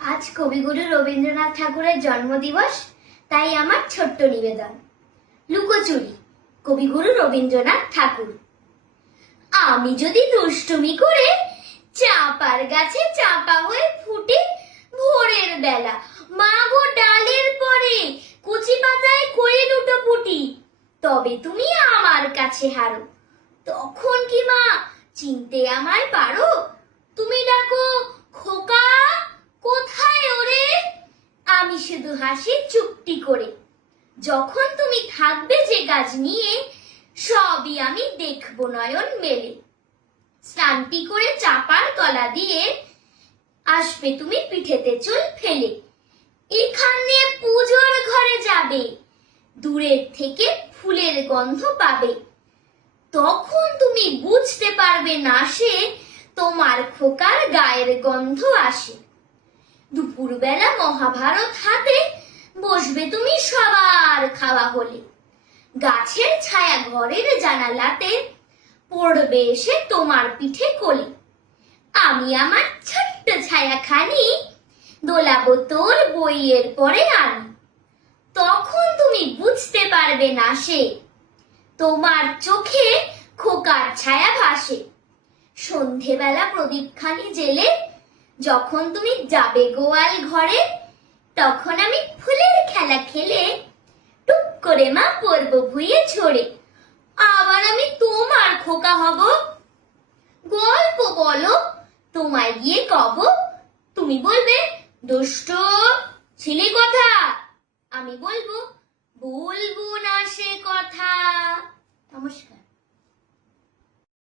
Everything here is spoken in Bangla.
আজ কবিগুরু রবীন্দ্রনাথ ঠাকুরের জন্মদিবস, তাই আমার ছোট্ট নিবেদন। লুকোচুরি, কবিগুরু রবীন্দ্রনাথ ঠাকুর। আমি যদি দুষ্টুমি করে চাঁপার গাছে চাঁপা হয়ে ফুটে ভোরের বেলা, মা গো ডালের পরে কচি পাতায় করি লুটোপুটি, তবে তুমি আমার কাছে হারো। তখন কি মা চিনতে আমায় পারো? তুমি ডাকো খোকা, কোথায় ওরে? আমি শুধু হাসি চুপটি করে। যখন তুমি থাকবে যে কাজ নিয়ে, সবই আমি দেখবো নয়ন মেলে। স্নানটি করে চাপার তলা দিয়ে আসবে তুমি পিঠেতে চুল ফেলে। এখানে পুজোর ঘরে যাবে, দূরের থেকে ফুলের গন্ধ পাবে। তখন তুমি বুঝতে পারবে না সে তোমার খোকার গায়ের গন্ধ আসে। দুপুরবেলা মহাভারত হাতে বসবে তুমি সবার খাওয়া হলে। গাছের ছায়া ঘরের জানালাতে পড়বে এসে তোমার পিঠে কোলে। আমি আমার ছোট্ট ছায়াখানি দোলাবো তোর বইয়ের পরে আনি। তখন তুমি বুঝতে পারবে না সে তোমার চোখে খোকার ছায়া ভাসে। সন্ধেবেলা প্রদীপখানি জেলে যখন তুমি যাবে গোয়াল ঘরে, তখন আমি ফুলের খেলা খেলে টুক করে মা পড়বো ভুঁইয়ে ঝরে। আবার আমি তোমার খোকা হব, গল্প বলো তোমায় গিয়ে কব। তুমি বলবে দুষ্ট ছিলি কথা, আমি বলবো বলবো না সে কথা। নমস্কার।